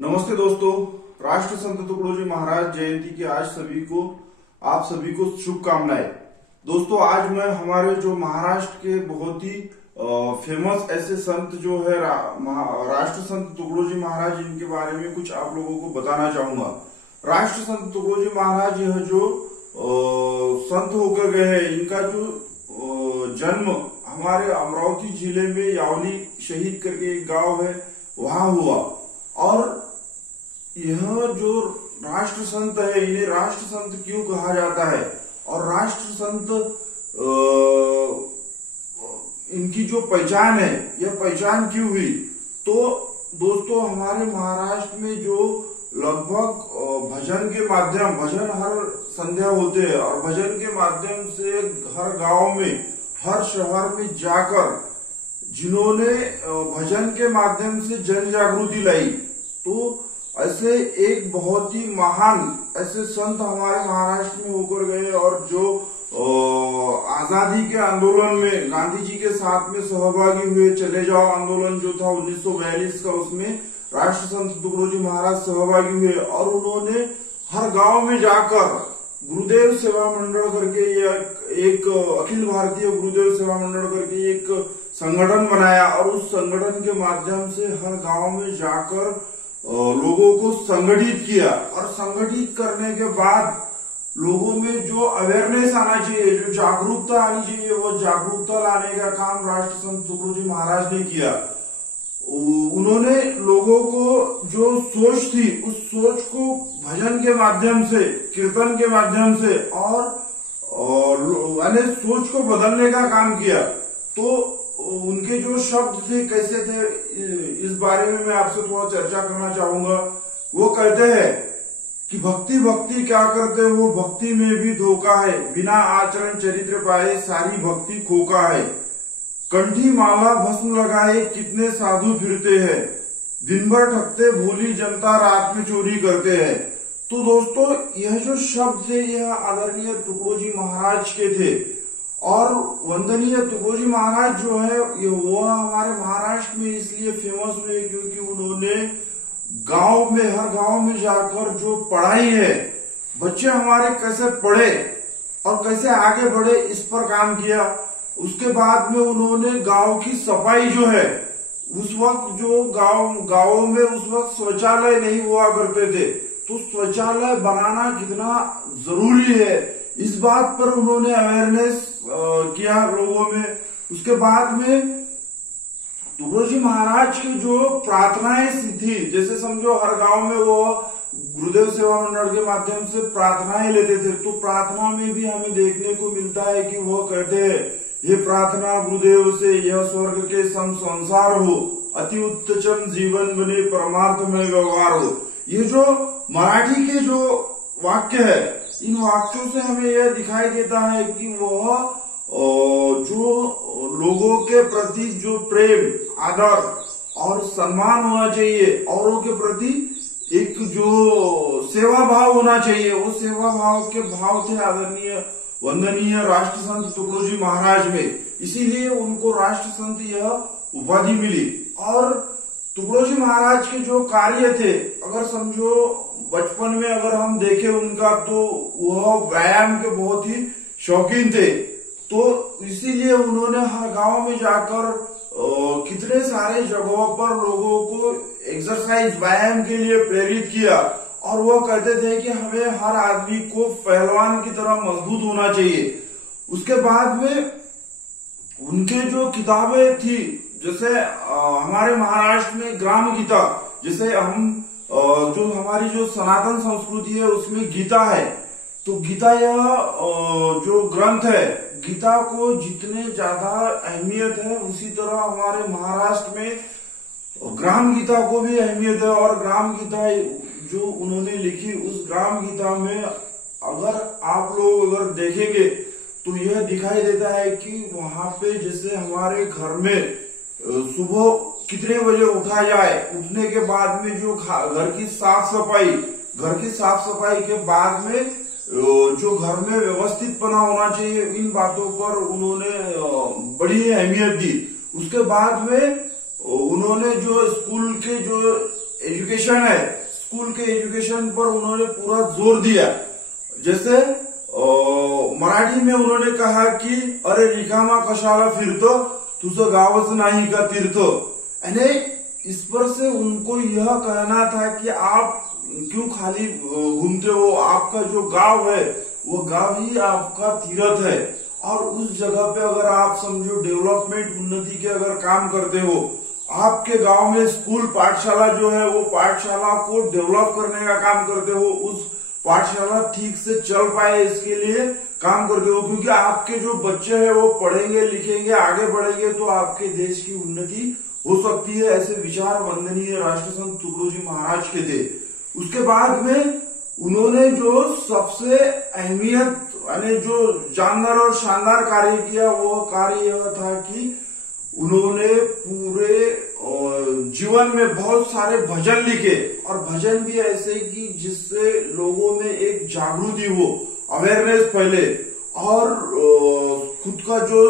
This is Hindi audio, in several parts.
नमस्ते दोस्तों। राष्ट्र संत तुकडोजी महाराज जयंती की आज आप सभी को शुभकामनाएं। दोस्तों, आज मैं हमारे जो महाराष्ट्र के बहुत ही फेमस ऐसे संत जो है राष्ट्र संत तुकडोजी महाराज, इनके बारे में कुछ आप लोगों को बताना चाहूंगा। राष्ट्र संत तुकडोजी महाराज यह जो संत होकर गए हैं, इनका जो जन्म हमारे अमरावती जिले में यावली शहीद करके एक गांव है, वहां हुआ। और यह जो राष्ट्र संत है, इन्हें राष्ट्र संत क्यों कहा जाता है और राष्ट्र संत इनकी जो पहचान है, यह पहचान क्यों हुई? तो दोस्तों, हमारे महाराष्ट्र में जो लगभग भजन हर संध्या होते हैं और भजन के माध्यम से हर गांव में, हर शहर में जाकर जिन्होंने भजन के माध्यम से जन जागृति लाई, तो ऐसे एक बहुत ही महान ऐसे संत हमारे महाराष्ट्र में होकर गए और जो आजादी के आंदोलन में गांधी जी के साथ में सहभागी हुए। चले जाओ आंदोलन जो था 1942 का, उसमें राष्ट्र संत तुकडोजी महाराज सहभागी हुए और उन्होंने हर गांव में जाकर गुरुदेव सेवा मंडल करके एक अखिल भारतीय गुरुदेव सेवा मंडल करके एक संगठन बनाया और उस संगठन के माध्यम से हर गांव में जाकर लोगों को संगठित किया। और संगठित करने के बाद लोगों में जो अवेयरनेस आना चाहिए, जो जागरूकता आनी चाहिए, वो जागरूकता लाने का काम राष्ट्र संत तुकडोजी महाराज ने किया। उन्होंने लोगों को जो सोच थी, उस सोच को भजन के माध्यम से, कीर्तन के माध्यम से और सोच को बदलने का काम किया। तो उनके जो शब्द थे कैसे थे, इस बारे में मैं आपसे थोड़ा चर्चा करना चाहूंगा। वो कहते हैं कि भक्ति भक्ति क्या करते हो, भक्ति में भी धोखा है, बिना आचरण चरित्र पाए सारी भक्ति खोखा है। कंठी माला भस्म लगाए कितने साधु फिरते हैं, दिन भर ठगते भोली जनता रात में चोरी करते हैं। तो दोस्तों, यह जो शब्द थे, यह आदरणीय तुकडोजी महाराज के थे। और वंदनीय तुकडोजी महाराज जो है, वो हमारे महाराष्ट्र में इसलिए फेमस हुए क्योंकि उन्होंने गांव में, हर गांव में जाकर जो पढ़ाई है, बच्चे हमारे कैसे पढ़े और कैसे आगे बढ़े, इस पर काम किया। उसके बाद में उन्होंने गांव की सफाई जो है, उस वक्त जो गांवों में उस वक्त शौचालय नहीं हुआ करते थे, तो शौचालय बनाना कितना जरूरी है, इस बात पर उन्होंने अवेयरनेस किया लोगों में। उसके बाद में तुकडोजी महाराज की जो प्रार्थनाएं थी, जैसे समझो हर गांव में वो गुरुदेव सेवा मंडल के माध्यम से प्रार्थनाएं लेते थे, तो प्रार्थना में भी हमें देखने को मिलता है कि वो कहते हैं, ये प्रार्थना गुरुदेव से यह स्वर्ग के सम संसार हो, अति उत्तम जीवन बने परमार्थ में व्यवहार हो। ये जो मराठी के जो वाक्य है, इन वाक्यों से हमें यह दिखाई देता है कि वह जो लोगों के प्रति जो प्रेम, आदर और सम्मान होना चाहिए, औरों के प्रति एक जो सेवा भाव होना चाहिए, वो सेवा भाव के भाव थे आदरणीय वंदनीय राष्ट्र संत तुकडोजी महाराज में। इसीलिए उनको राष्ट्र संत यह उपाधि मिली। और तुकडोजी महाराज के जो कार्य थे, अगर समझो बचपन में अगर हम देखें उनका, तो वह व्यायाम के बहुत ही शौकीन थे। तो इसीलिए उन्होंने हर गांव में जाकर कितने सारे जगहों पर लोगों को एक्सरसाइज, व्यायाम के लिए प्रेरित किया। और वो कहते थे कि हमें हर आदमी को पहलवान की तरह मजबूत होना चाहिए। उसके बाद में उनके जो किताबें थी, जैसे हमारे महाराष्ट्र में ग्राम गीता, जैसे हम जो हमारी जो सनातन संस्कृति है उसमें गीता है, तो गीता यह जो ग्रंथ है, गीता को जितने ज्यादा अहमियत है, उसी तरह हमारे महाराष्ट्र में ग्राम गीता को भी अहमियत है। और ग्राम गीता जो उन्होंने लिखी, उस ग्राम गीता में अगर आप लोग अगर देखेंगे तो यह दिखाई देता है कि वहां पे जैसे हमारे घर में सुबह कितने बजे उठा जाए, उठने के बाद में जो घर की साफ सफाई के बाद में जो घर में व्यवस्थितपना होना चाहिए, इन बातों पर उन्होंने बड़ी अहमियत दी। उसके बाद में उन्होंने जो स्कूल के जो एजुकेशन है, स्कूल के एजुकेशन पर उन्होंने पूरा जोर दिया। जैसे मराठी में उन्होंने कहा कि अरे रिकामा कशाला फिरतो तुझं गावच नाही का तीर्थ, यानी इस पर से उनको यह कहना था कि आप क्यों खाली घूमते हो, आपका जो गांव है वो गांव ही आपका तीर्थ है। और उस जगह पे अगर आप समझो डेवलपमेंट उन्नति के अगर काम करते हो, आपके गांव में स्कूल पाठशाला जो है वो पाठशाला को डेवलप करने का काम करते हो, उस पाठशाला ठीक से चल पाए इसके लिए काम करते हो, क्योंकि आपके जो बच्चे हैं वो पढ़ेंगे लिखेंगे आगे बढ़ेंगे तो आपके देश की उन्नति हो सकती है। ऐसे विचार वंदनीय राष्ट्रसंत तुकडोजी महाराज के थे। उसके बाद में उन्होंने जो सबसे अहमियत यानी जो जानदार और शानदार कार्य किया वो कार्य यह था कि उन्होंने पूरे जीवन में बहुत सारे भजन लिखे, और भजन भी ऐसे कि जिससे लोगों में एक जागृति हो, अवेयरनेस फैले, और खुद का जो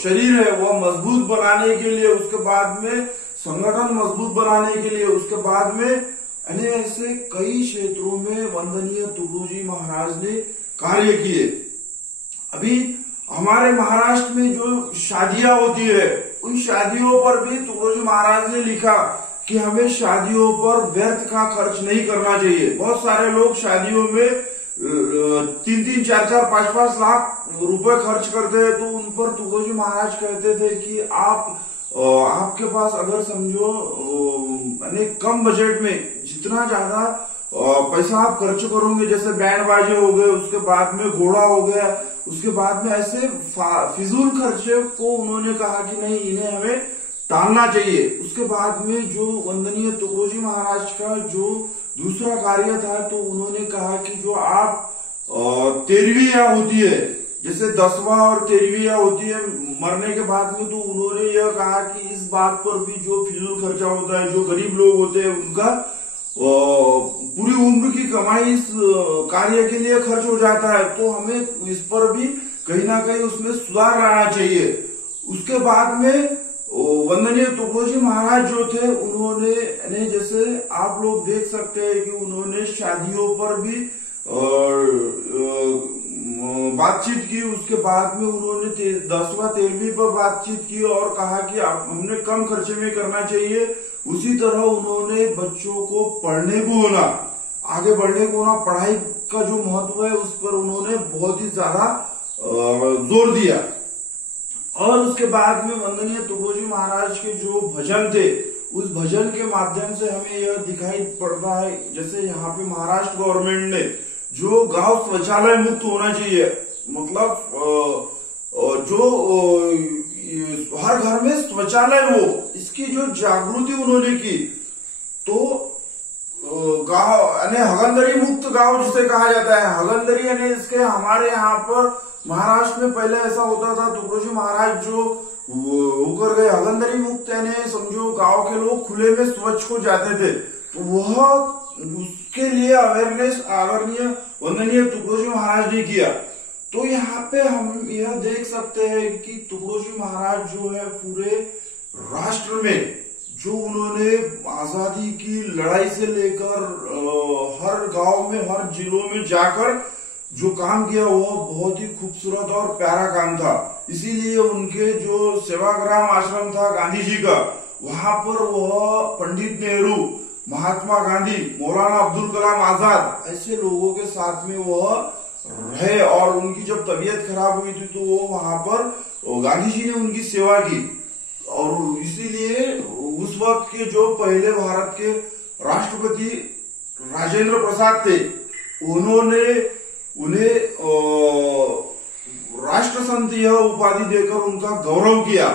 शरीर है वह मजबूत बनाने के लिए, उसके बाद में संगठन मजबूत बनाने के लिए, उसके बाद में यानी ऐसे कई क्षेत्रों में वंदनीय तुकडोजी महाराज ने कार्य किए। अभी हमारे महाराष्ट्र में जो शादियां होती है उन शादियों पर भी तुकडोजी महाराज ने लिखा कि हमें शादियों पर व्यर्थ का खर्च नहीं करना चाहिए। बहुत सारे लोग शादियों में 3-3, 4-4, 5-5 लाख रुपए खर्च करते हैं, तो उन पर तुकडोजी महाराज कहते थे कि आपके पास अगर समझो यानी कम बजट में जितना ज्यादा पैसा आप खर्च करोगे, जैसे बैंड बाजे हो गए, उसके बाद में घोड़ा हो गया, उसके बाद में ऐसे फिजूल खर्चे को उन्होंने कहा कि नहीं, इन्हें हमें टालना चाहिए। उसके बाद में जो वंदनीय तुकडोजी महाराज का जो दूसरा कार्य था, तो उन्होंने कहा कि जो आप 13वीं होती है, जैसे 10वां और 13वीं होती है मरने के बाद में, तो उन्होंने यह कहा कि इस बात पर भी जो फिजूल खर्चा होता है, जो गरीब लोग होते हैं उनका पूरी उम्र की कमाई इस कार्य के लिए खर्च हो जाता है, तो हमें इस पर भी कहीं ना कहीं उसमें सुधार लाना चाहिए। उसके बाद में वंदनीय तुकडोजी महाराज जो थे उन्होंने जैसे आप लोग देख सकते हैं कि उन्होंने शादियों पर भी बातचीत की। उसके बाद में उन्होंने 10वां 13वीं पर बातचीत की और कहा कि हमने कम खर्चे में करना चाहिए। उसी तरह उन्होंने बच्चों को पढ़ने को होना, आगे बढ़ने को होना, पढ़ाई का जो महत्व है उस पर उन्होंने बहुत ही ज्यादा जोर दिया। और उसके बाद में वंदनीय तुकडोजी महाराज के जो भजन थे, उस भजन के माध्यम से हमें यह दिखाई पड़ता है, जैसे यहाँ पे महाराष्ट्र गवर्नमेंट ने जो गांव शौचालय मुक्त होना चाहिए, मतलब जो हर घर में शौचालय हो, इसकी जो जागृति उन्होंने की, तो गांव यानी हगंदरी मुक्त गांव जिसे कहा जाता है, हगंदरी यानी इसके हमारे यहाँ पर महाराष्ट्र में पहले ऐसा होता था, तुकडोजी महाराज जो होकर गए हगंदरी मुक्त, यानी समझो गांव के लोग खुले में स्वच्छ हो जाते थे, तो वह उसके लिए अवेयरनेस वंदनीय तुकडोजी महाराज ने किया। तो यहाँ पे हम यह देख सकते हैं कि तुकडोजी महाराज जो है पूरे राष्ट्र में जो उन्होंने आजादी की लड़ाई से लेकर हर गांव में, हर जिलों में जाकर जो काम किया वह बहुत ही खूबसूरत और प्यारा काम था। इसीलिए उनके जो सेवाग्राम आश्रम था गांधी जी का, वहां पर वह पंडित नेहरू, महात्मा गांधी, मौलाना अब्दुल कलाम आजाद ऐसे लोगों के साथ में वह रहे, और उनकी जब तबीयत खराब हुई थी तो वो वहां पर गांधी जी ने उनकी सेवा की। और इसीलिए उस वक्त के जो पहले भारत के राष्ट्रपति राजेंद्र प्रसाद थे, उन्होंने उन्हें राष्ट्रसंत यह उपाधि देकर उनका गौरव किया।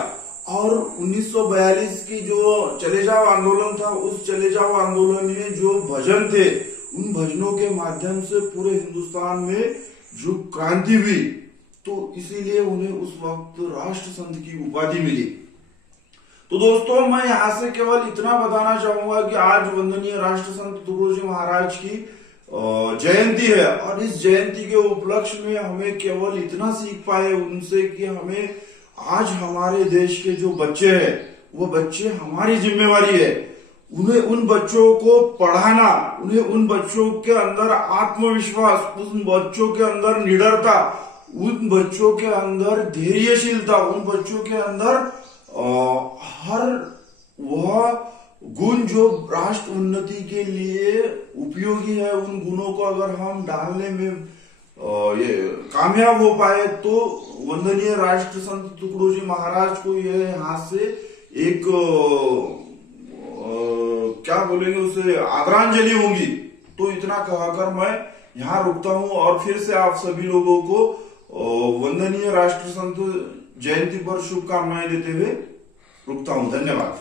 और 1942 की जो चले जाओ आंदोलन था, उस चले जाओ आंदोलन में जो भजन थे, उन भजनों के माध्यम से पूरे हिंदुस्तान में जो क्रांति हुई, तो इसीलिए उन्हें उस वक्त राष्ट्र संत की उपाधि मिली। तो दोस्तों, मैं यहाँ से केवल इतना बताना चाहूंगा कि आज वंदनीय राष्ट्र संत तुकडोजी महाराज की जयंती है, और इस जयंती के उपलक्ष्य में हमें केवल इतना सीख पाए उनसे कि हमें आज हमारे देश के जो बच्चे हैं, वो बच्चे हमारी जिम्मेवारी है, उन्हें उन बच्चों को पढ़ाना, उन्हें उन बच्चों के अंदर आत्मविश्वास, उन बच्चों के अंदर निडरता, उन बच्चों के अंदर धैर्यशीलता, उन बच्चों के अंदर हर वह गुण जो राष्ट्र उन्नति के लिए उपयोगी है, उन गुणों को अगर हम डालने में ये कामयाब हो पाए तो वंदनीय राष्ट्र संत तुकडोजी महाराज को ये यहाँ से एक क्या बोलेंगे उसे आदरांजलि होगी। तो इतना कहकर मैं यहाँ रुकता हूँ और फिर से आप सभी लोगों को वंदनीय राष्ट्र संत जयंती पर शुभकामनाएं देते हुए रुकता हूँ। धन्यवाद।